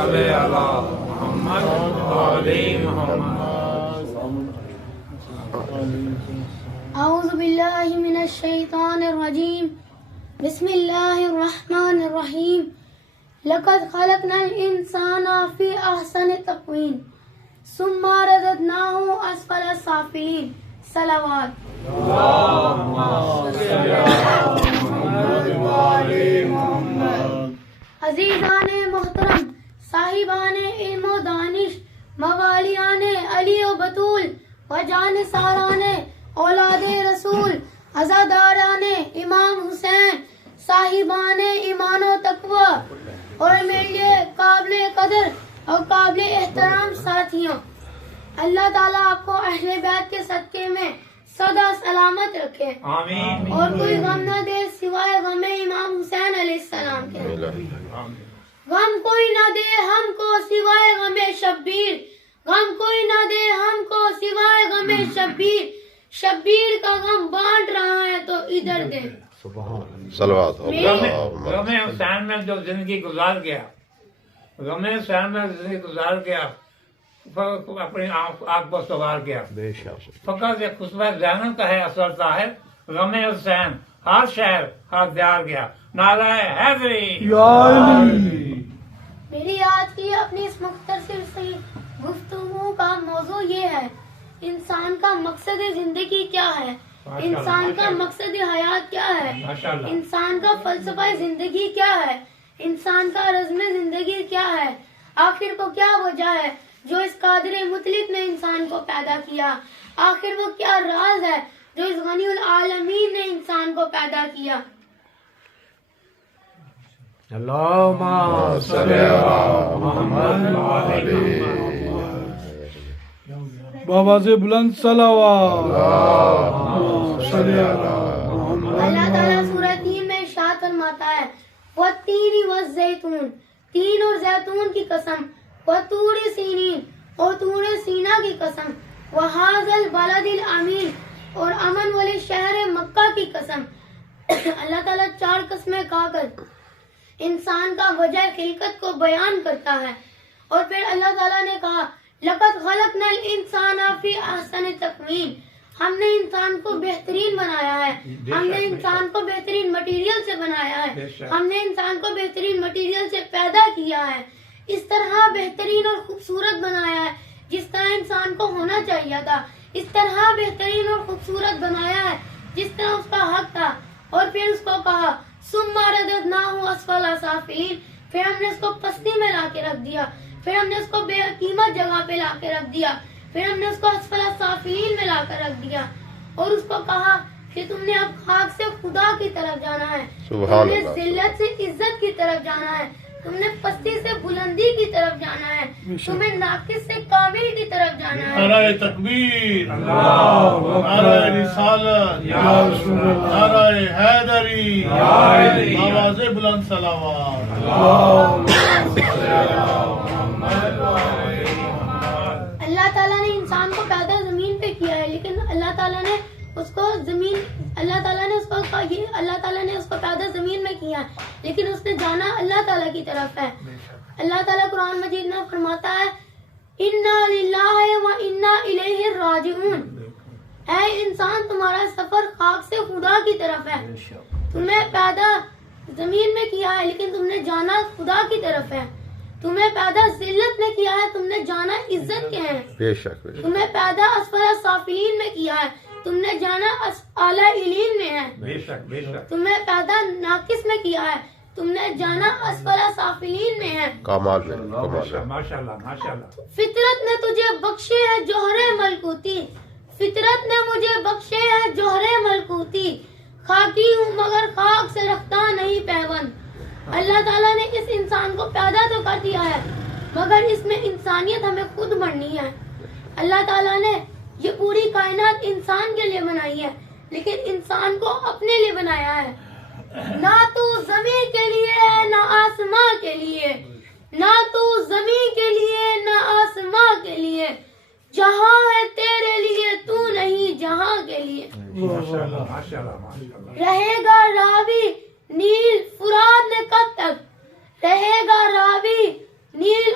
صلی علی محمد وعلی محمد. اعوذ باللہ من الشیطان الرجیم. بسم اللہ الرحمن الرحیم. لقد خلقنا الانسان فی احسن تقویم ثم رددناہ اسفل سافلین. صلوات. عزیزان محترم، صاحبان علم و دانش، موالیان علی و بطول و جانثاران اولاد رسول، عزاداران امام حسین، صاحبان ایمان و تقوی اور میرے قابل قدر اور قابل احترام ساتھیوں، اللہ تعالیٰ آپ کو اہل بیت کے صدقے میں سدا سلامت رکھے آمین. اور کوئی غم نہ دے سوائے غم امام حسین علیہ السلام کے. غم کوئی نہ دے ہم کو سوائے غم شبیر، غم کوئی نہ دے ہم کو سوائے غم شبیر. شبیر کا غم بانٹ رہا ہے تو ادھر دے. صلوات. غم حسین میں جو زندگی گزار گیا، غم حسین میں زندگی گزار گیا، اپنی آنکھ پر سوار کیا. فقط ایک خطبہ زینب کا ہے اثر ظاہر. غم حسین ہر شہر ہر دیار گیا. نعرہ حیدری. میری آج کی اپنی اس مختصر سی گفتگو کا موضوع یہ ہے: انسان کا مقصد زندگی کیا ہے؟ انسان کا مقصد حیات کیا ہے؟ انسان کا فلسفہ زندگی کیا ہے؟ انسان کا رزم زندگی کیا ہے؟ آخر وہ کیا وجہ ہے جو اس قادر مطلق نے انسان کو پیدا کیا؟ آخر وہ کیا راز ہے جو اس غنی العالمین نے انسان کو پیدا کیا؟ اللہم صلی علی محمد وعلی بآواز بلند صلوات. اللہ تعالیٰ سورہ تین میں ارشاد فرماتا ہے: وَالتِّینِ وَالزَّیتُونِ، تین اور زیتون کی قسم، وَطُورِ سِینِین، اور طور سینا کی قسم، وَہَٰذَا الْبَلَدِ الْأَمِینِ، اور امن والے شہر مکہ کی قسم. اللہ تعالیٰ چار قسمیں کھا کر انسان کا وجہ خلقت کو بیان کرتا ہے، اور پھر اللہ تعالیٰ نے کہا: لقد خلقنا الانسان فی احسن تقویم. ہم نے انسان کو بہترین بنایا ہے، ہم نے انسان کو بہترین مٹیریل سے بنایا ہے، ہم نے انسان کو بہترین مٹیریل سے پیدا کیا ہے، اس طرح بہترین اور خوبصورت بنایا ہے جس طرح انسان کو ہونا چاہیے تھا، اس طرح بہترین اور خوبصورت بنایا ہے جس طرح اس کا حق تھا. اور پھر اس کو کہا: ثم رددناہ اسفل سافلین، پھر ہم نے اس کو پستی میں لا کے رکھ دیا، پھر ہم نے اس کو بے قیمت جگہ پہ لا کے رکھ دیا، پھر ہم نے اس کو اسفل سافلین میں لا کر رکھ دیا، اور اس کو کہا کہ تم نے اب خاک سے خدا کی طرف جانا ہے، تم نے ذلت سے عزت کی طرف جانا ہے، تم نے پستی سے بلندی کی طرف جانا ہے، تمہیں ناقص سے کامل کی طرف جانا ہے. نعرہ تکبیر، نعرہ رسالت، نعرہ حیدری، آواز بلند صلوات. اللہ تعالیٰ نے انسان کو پیدا زمین پہ کیا ہے، لیکن اللہ تعالیٰ نے اس کو پیدا زمین میں کیا ہے، لیکن اس نے جانا اللہ تعالیٰ کی طرف ہے. اللہ تعالیٰ قرآن مجید میں فرماتا ہے: انا للہ و انا الیہ راجعون. اے انسان، تمہارا سفر خاک سے خدا کی طرف ہے. تمہیں پیدا زمین میں کیا ہے لیکن تم نے جانا خدا کی طرف ہے. تمہیں پیدا ذلت میں کیا ہے، تم نے جانا عزت کے ہیں. بے شک. تمہیں پیدا اسفل سافلین میں کیا ہے، تم نے جانا اعلیٰ علین میں ہے. تمہیں پیدا ناقص میں کیا ہے، تم نے جانا اسفل سافلین میں ہے. کمال میں. ماشاءاللہ ماشاءاللہ. فطرت نے تجھے بخشے ہے جوہر ملکوتی، فطرت نے مجھے بخشے ہے جوہر ملکوتی. خاکی ہوں مگر خاک سے رکھتا نہیں پیوند. اللہ تعالیٰ نے اس انسان کو پیدا تو کر دیا ہے مگر اس میں انسانیت ہمیں خود بڑھنی ہے. اللہ تعالیٰ نے یہ پوری کائنات انسان کے لیے بنائی ہے لیکن انسان کو اپنے لیے بنایا ہے. نہ تو زمین کے لیے ہے نہ آسماں کے لیے، نہ تو زمین کے لیے نہ آسماں کے لیے. جہاں ہے تیرے لیے تو نہیں جہاں کے لیے. رہے گا راوی نیل فرات نے کب تک، رہے گا راوی نیل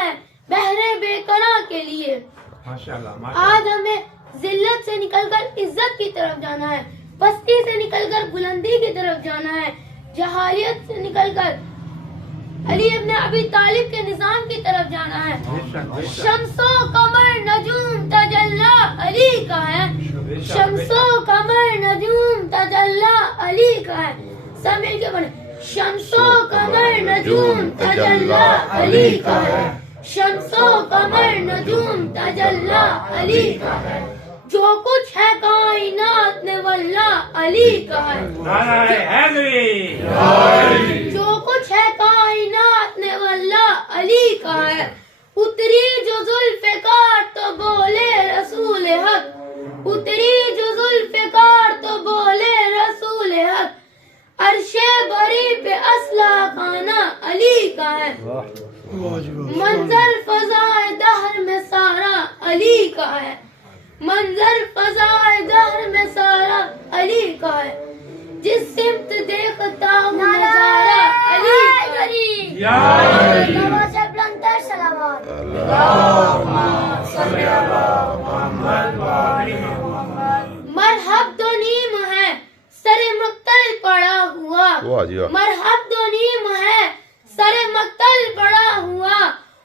ہے بہرے بےقرا کے لیے. ماشاءاللہ آج ہمیں ذلت سے نکل کر عزت کی طرف جانا ہے, پستی سے نکل کر بلندی کی طرف جانا ہے, جہالیت سے نکل کر علی ابن ابی طالب کے نظام کی طرف جانا ہے. شمس و قمر نجوم تجلا علی کا ہے, شمس و قمر نجوم تجلا علی کا ہے. سب مل کے بنے شمس و قمر نجوم تجلا علی کا ہے, شمس و قمر نجوم تجلا علی کا ہے. جو کچھ ہے کائنات میں واللہ علی کا ہے. نعرہ حیدری جو کچھ ہے کائنات میں واللہ علی کا ہے. اتری جو ذوالفقار تو بولے رسول حق, اتری جو ذوالفقار تو بولے رسول حق. عرش بری پہ اسلحہ خانہ علی کا ہے. منظر فضائے دہر میں سارا علی کا ہے, منظر فضائے دہر میں سارا علی کا ہے. جس سمت دیکھتا ہوں نظارہ علی کا ہے. نواز بلندر صلوات. مرحب دو نیم ہے سر مقتل پڑا ہوا, واہ جی واہ. مرحب دو نیم ہے سر مقتل پڑا ہوا.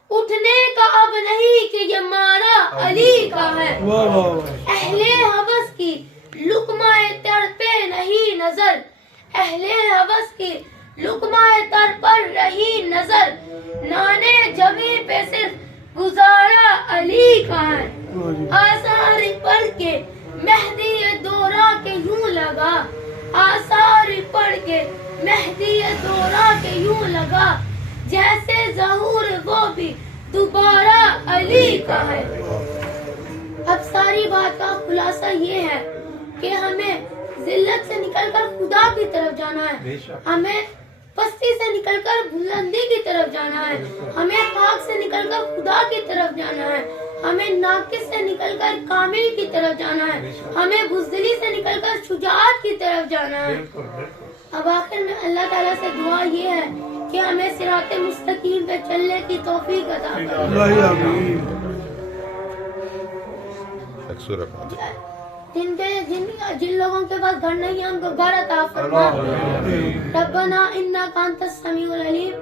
اٹھنے کا اب نہیں کہ یہ مارا علی کا ہے. اہل حوث کی لقمہ تر پہ نہیں نظر, اہل حوث کی لقمہ تر پر رہی نظر. نانے جمی پہ صرف گزارا علی کا ہے. آثار پڑھ کے مہدی دورہ کے یوں لگا, آثار پڑھ کے مہدی دورہ کے یوں لگا. جیسے ظہور وہ بھی دوبارہ علی کا ہے. اب ساری بات کا خلاصہ یہ ہے کہ ہمیں ذلت سے نکل کر خدا کی طرف جانا ہے, ہمیں پستی سے نکل کر بلندی کی طرف جانا ہے, ہمیں خاک سے نکل کر خدا کی طرف جانا ہے, ہمیں ناقص سے نکل کر کامل کی طرف جانا ہے, ہمیں بزدلی سے نکل کر شجاعت کی طرف جانا ہے. اب آخر میں اللہ تعالیٰ سے دعا یہ ہے کہ ہمیں صراط مستقیم پہ چلنے کی توفیق عطا فرمائے. جن لوگوں کے پاس گھر نہیں ہے ان کو گھر عطا فرما. ربنا انک انت السمیع العلیم.